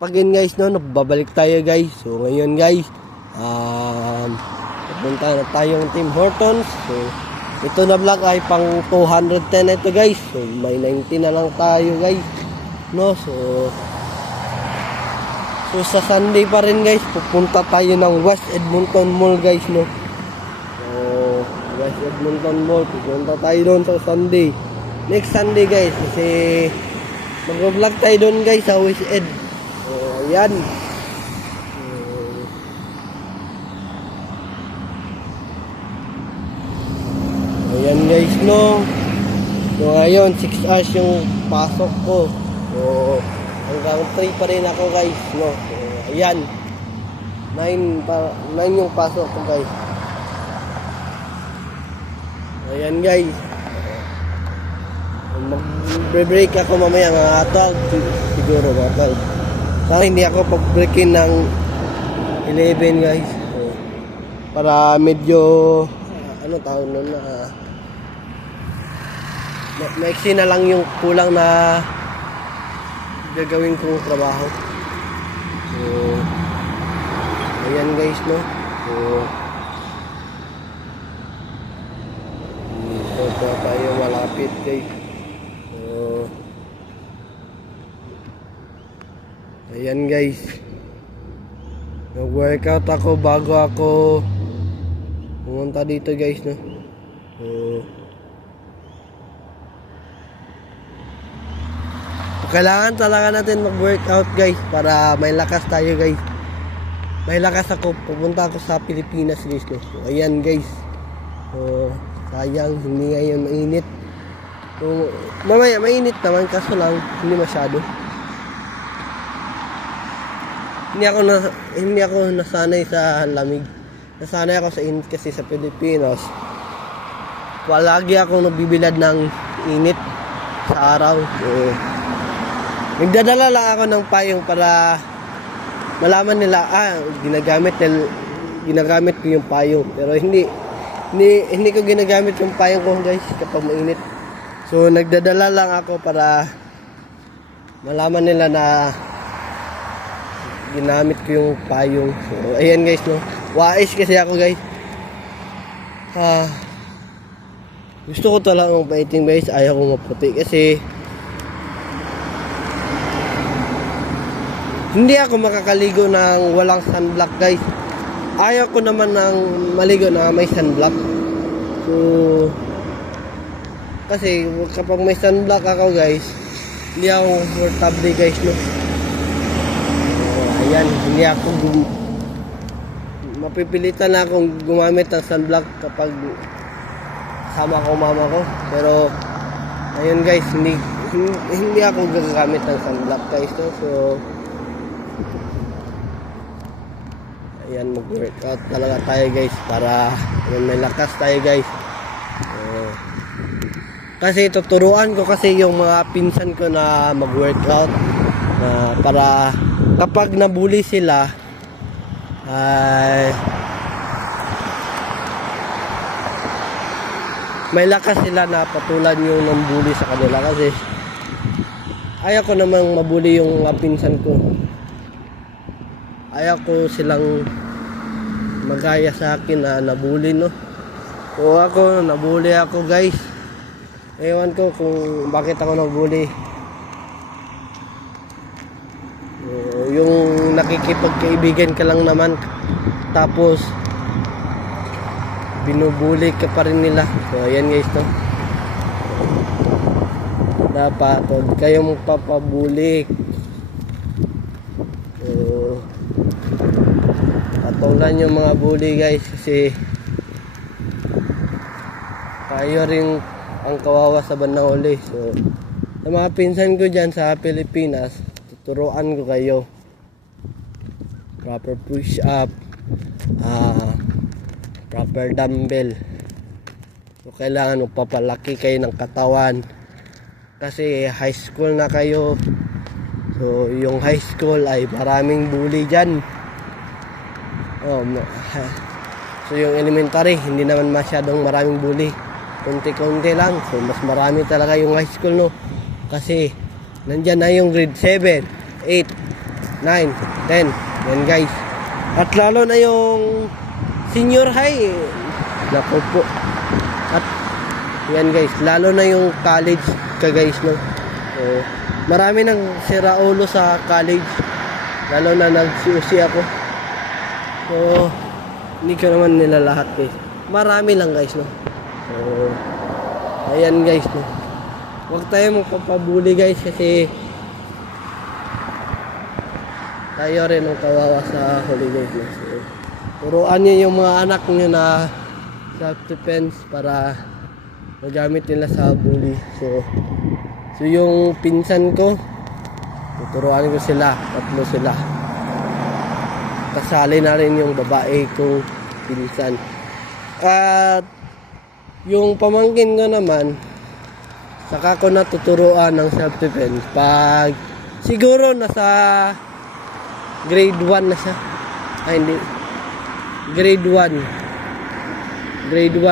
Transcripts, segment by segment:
Again guys, no, babalik tayo guys. So ngayon guys, pupunta na tayong Tim Hortons. So ito na vlog ay pang 210 na ito guys. So may 90 na lang tayo guys, no. So sa Sunday pa rin guys, pupunta tayo ng West Edmonton Mall guys, no. So West Edmonton Mall, pupunta tayo doon sa Sunday. Next Sunday guys, kasi mag-vlog tayo doon guys sa West Ed. So ayan. Ayan guys, no. So ngayon 6 hours yung pasok ko. So hanggang 3 pa rin ako guys, no. So ayan, 9 yung pasok ko guys. Ayan guys, mag-break ako mamaya mga 12 siguro mga 12. Sana hindi ako pag-breakin ng 11 guys. So, para medyo ano tawag nun na maiksi na lang yung kulang na gagawin kong trabaho. So ayan guys, no. So dito tayo malapit guys. So ayan guys, nag-workout ako bago ako pumunta dito guys, no. So kailangan talaga natin mag-workout guys para may lakas tayo guys. May lakas ako, pupunta ako sa Pilipinas guys, no? So ayan guys, so sayang hindi ngayon mainit. So mamaya mainit naman, kaso lang hindi masyado. Hindi ako nasanay sa lamig. Nasanay ako sa init kasi sa Pilipinas palagi ako nabibilad ng init sa araw. So nagdadala lang ako ng payong para malaman nila, ginagamit ko yung payong. Pero hindi ko ginagamit yung payong ko guys kapag mainit. So nagdadala lang ako para malaman nila na ginamit ko yung payong. So ayan guys, no. Wais kasi ako guys. Gusto ko talagang mapaitim guys. Ayaw ko maputi kasi hindi ako makakaligo ng walang sunblock guys. Ayaw ko naman ng maligo na may sunblock. So kasi kapag may sunblock ako guys, hindi ako comfortable guys, no. So ayan, hindi ako mapipilitan na akong gumamit ng sunblock kapag sama ko mama ko. Pero ayun guys, hindi ako gagamit ng sunblock guys, no. So ayan, mag-workout talaga tayo guys para may lakas tayo guys. Kasi tuturuan ko kasi yung mga pinsan ko na mag-workout para kapag nabully sila ay may lakas sila na patulan yung nambully sa kanila. Kasi ayaw ko namang mabully yung mga pinsan ko. Ayaw ko silang magaya sa akin na nabully, no. So ako, nabully ako guys. Ewan ko kung bakit ako nabully. Yung nakikipagkaibigan ka lang naman, tapos binubuli ka pa rin nila. So ayan guys, no. Dapat huwag kayong magpapabuli. Patulan yung mga bully guys, kasi tayo rin ang kawawa sa bandang huli. So sa mga pinsan ko dyan sa Pilipinas, tuturuan ko kayo proper push up, proper dumbbell. So kailangan magpapalaki kayo ng katawan kasi high school na kayo. So yung high school ay maraming bully dyan. So yung elementary hindi naman masyadong maraming bully, konti-konti lang. So mas marami talaga yung high school, no, kasi nandyan na yung grade 7, 8, 9, 10. Yan guys. At lalo na yung senior high. Naku po. At yan guys, lalo na yung college ka guys, no? So, marami nang sira ulo sa college. Lalo na nag-COC ako. So, hindi ko naman nila lahat guys. Marami lang guys, no? So, ayan guys, no? Huwag tayo magpapabuli guys kasi tayo rin ang kawawa sa holidays, no? So, turuan nyo yung mga anak nyo na self-defense para magamit nila sa bully. So yung pinsan ko, tuturuan ko sila, 3 sila. Kasali na rin yung babae kong pinsan. At yung pamangkin ko naman, saka ko natuturuan ng self-defense pag siguro nasa grade 1 na siya. Ay hindi, grade 1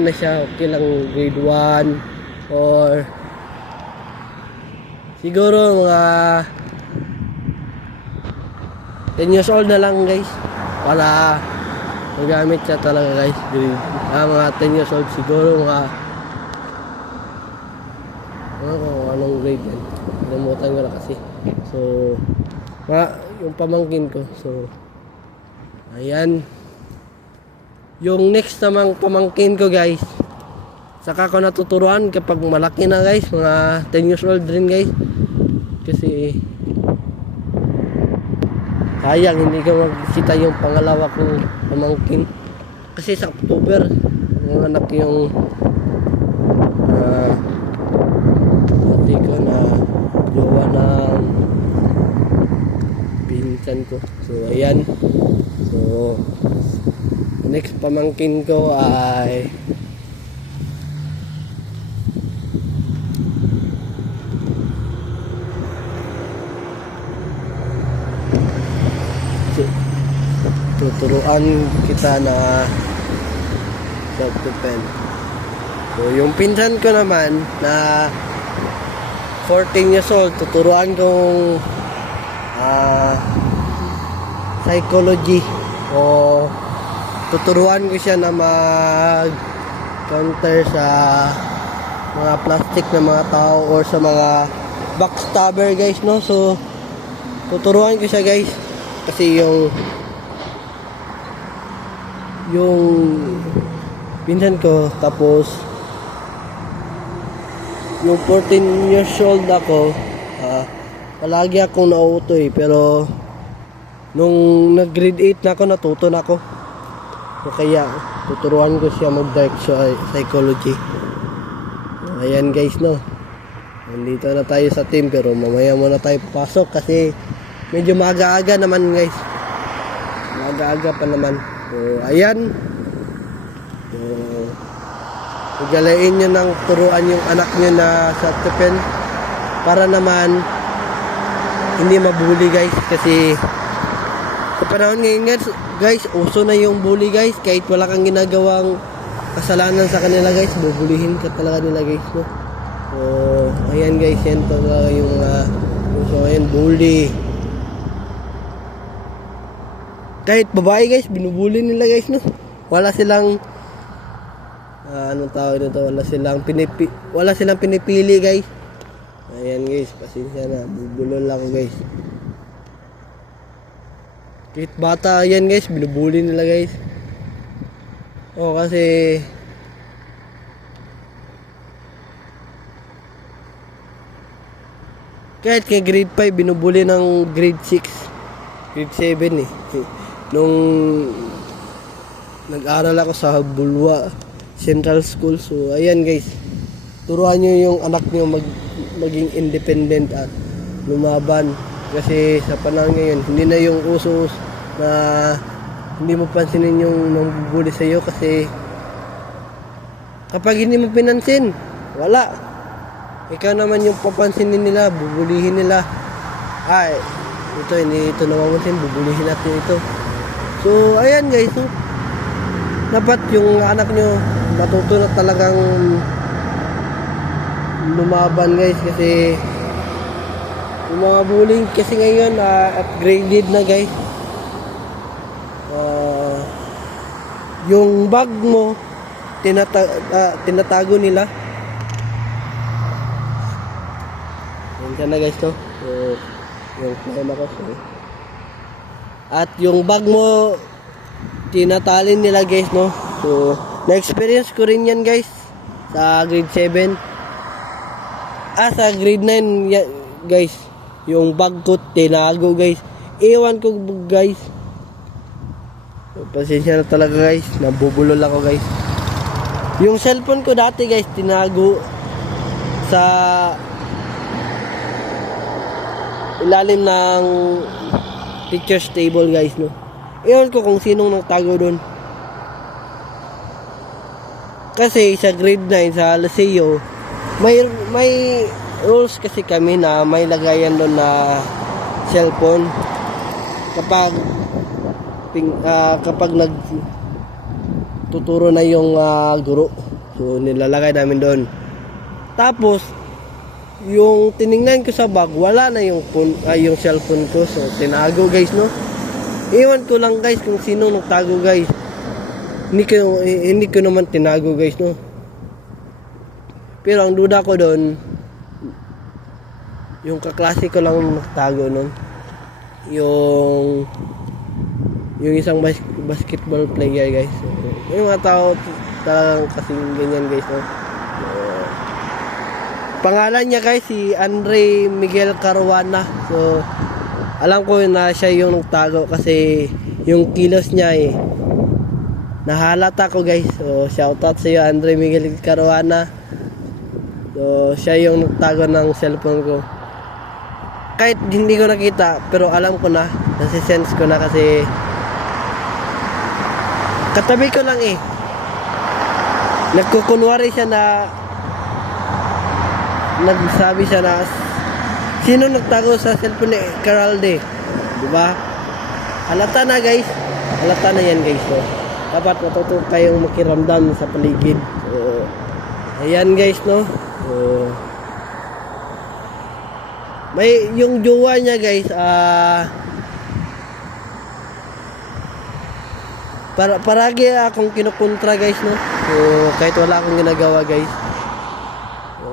na siya. Okay lang grade 1 or siguro mga 10 years old na lang guys, wala magamit siya talaga guys. Mga 10 years old siguro, mga kung anong grade yan, nalimutan ko na kasi. So yung pamangkin ko, so ayan. Yung next namang pamangkin ko guys, saka ko natuturuan kapag malaki na guys, mga 10 years old rin guys. Kasi sayang hindi ko magkita yung pangalawa kong pamangkin. Kasi sa October, nanganak yung ate ko na jowa ng pinsan ko. So ayan. So next pamangkin ko ay tuturuan kita na self-defense. So yung pinsan ko naman na 14 years old, tuturuan kong psychology, o tuturuan ko siya na mag-counter sa mga plastic na mga tao or sa mga backstabber guys, no? So tuturuan ko siya guys kasi yung pinsan ko, tapos yung 14 years old ako, palagi akong nauutoy, pero nung nag grade 8 na ako, natuto na ako. So kaya tuturuan ko siya mag dark psychology. Ayan guys, no, nandito na tayo sa team, pero mamaya muna tayo papasok kasi medyo maaga-aga naman guys, maaga-aga pa naman. So ayan, so igalain nyo ng turuan yung anak nyo na self-defense para naman hindi mabuli guys. Kasi sa panahon ngayon guys, uso na yung bully guys. Kahit wala kang ginagawang kasalanan sa kanila guys, bubulihin ka talaga nila guys, no? So ayan guys, yan talaga yung so ayan, bully. Kahit babae guys, binubuli nila guys, no? Wala silang anong tawag nito, wala silang pinipili guys. Ayan guys, pasensya na, bubulo lang guys. Kahit bata yan guys, binubuli nila guys. O kasi kahit kay grade 5 binubuli ng grade 6, grade 7 eh. Nung nag-aral ako sa Bulwa Central School. So ayan guys, turuan nyo yung anak nyo maging independent at lumaban. Kasi sa panahon ngayon, hindi na yung uso na hindi mo pansinin yung nangbubuli sa iyo. Kasi kapag hindi mo pinansin, wala, ikaw naman yung papansinin nila, bubulihin nila. Ay, ito hindi ito namamansin, bubulihin natin ito. So ayan guys, no? Dapat yung anak nyo matuto na talagang lumaban guys. Kasi Yung mga bullying kasi ngayon upgraded na guys. Yung bag mo tinatago nila. Yan na guys, no? So, yung plan ako. Sorry. At yung bag mo tinatalin nila guys, no? So, na-experience ko rin yan guys sa grade 7. Sa grade 9 guys, yung bag ko tinago guys. Iwan ko guys. So, pasensya na talaga guys, nabubulol ako guys. Yung cellphone ko dati guys, tinago sa ilalim ng teacher's table guys, no? Iwan ko kung sinong nagtago doon. Kasi sa grade 9 sa Liceo, may rules kasi kami na may lagayan doon na cellphone kapag nagtuturo na yung guro. So nilalagay namin doon. Tapos yung tiningnan ko sa bag, wala na yung yung cellphone ko. So tinago guys, no? Iwan ko lang guys kung sino nagtago guys. Hindi ko naman tinago guys, no? Pero ang duda ko doon, yung kaklase ko lang nagtago nun. Yung isang basketball player guys. So, yung mga tao talagang kasing ganyan guys, no? Pangalan niya guys si Andre Miguel Caruana. So alam ko na siya yung nagtago kasi yung kilos niya nahalata ko guys. So shoutout sa iyo Andre Miguel Caruana. So siya yung nagtago ng cellphone ko. Kahit hindi ko nakita, pero alam ko na, nasi-sense ko na kasi katabi ko lang nagkukunwari siya na nagsabi siya na sino nagtago sa cellphone ni Caralde, diba? Halata na guys, halata na yan guys. So dapat matuto kayong makiramdam sa paligid. So ayan guys, no? So may yung jowa niya guys, paragi akong kinukontra guys, no? So kahit wala akong ginagawa guys. So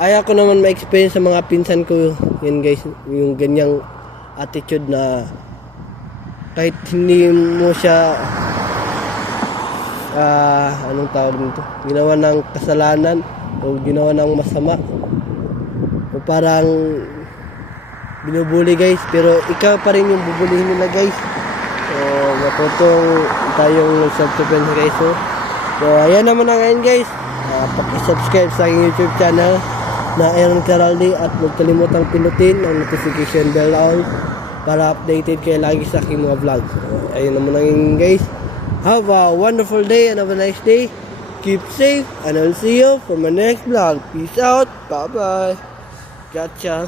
ayaw ko naman ma-experience sa mga pinsan ko yun guys, yung ganyang attitude na kahit hindi mo siya anong tawag nito, ginawa ng kasalanan o ginawa ng masama o parang binubuli guys, pero ikaw pa rin yung bubulihin nila guys. So matutong tayong self-defense guys. So ayan naman na ngayon guys, paki-subscribe sa aking YouTube channel na Aaron Caralde at huwag kalimutang pinutin ang notification bell all para updated kayo lagi sa aking mga vlogs. So ayun naman na ngayon guys. Have a wonderful day and have a nice day. Keep safe and I'll see you for my next vlog. Peace out. Bye bye. Gotcha.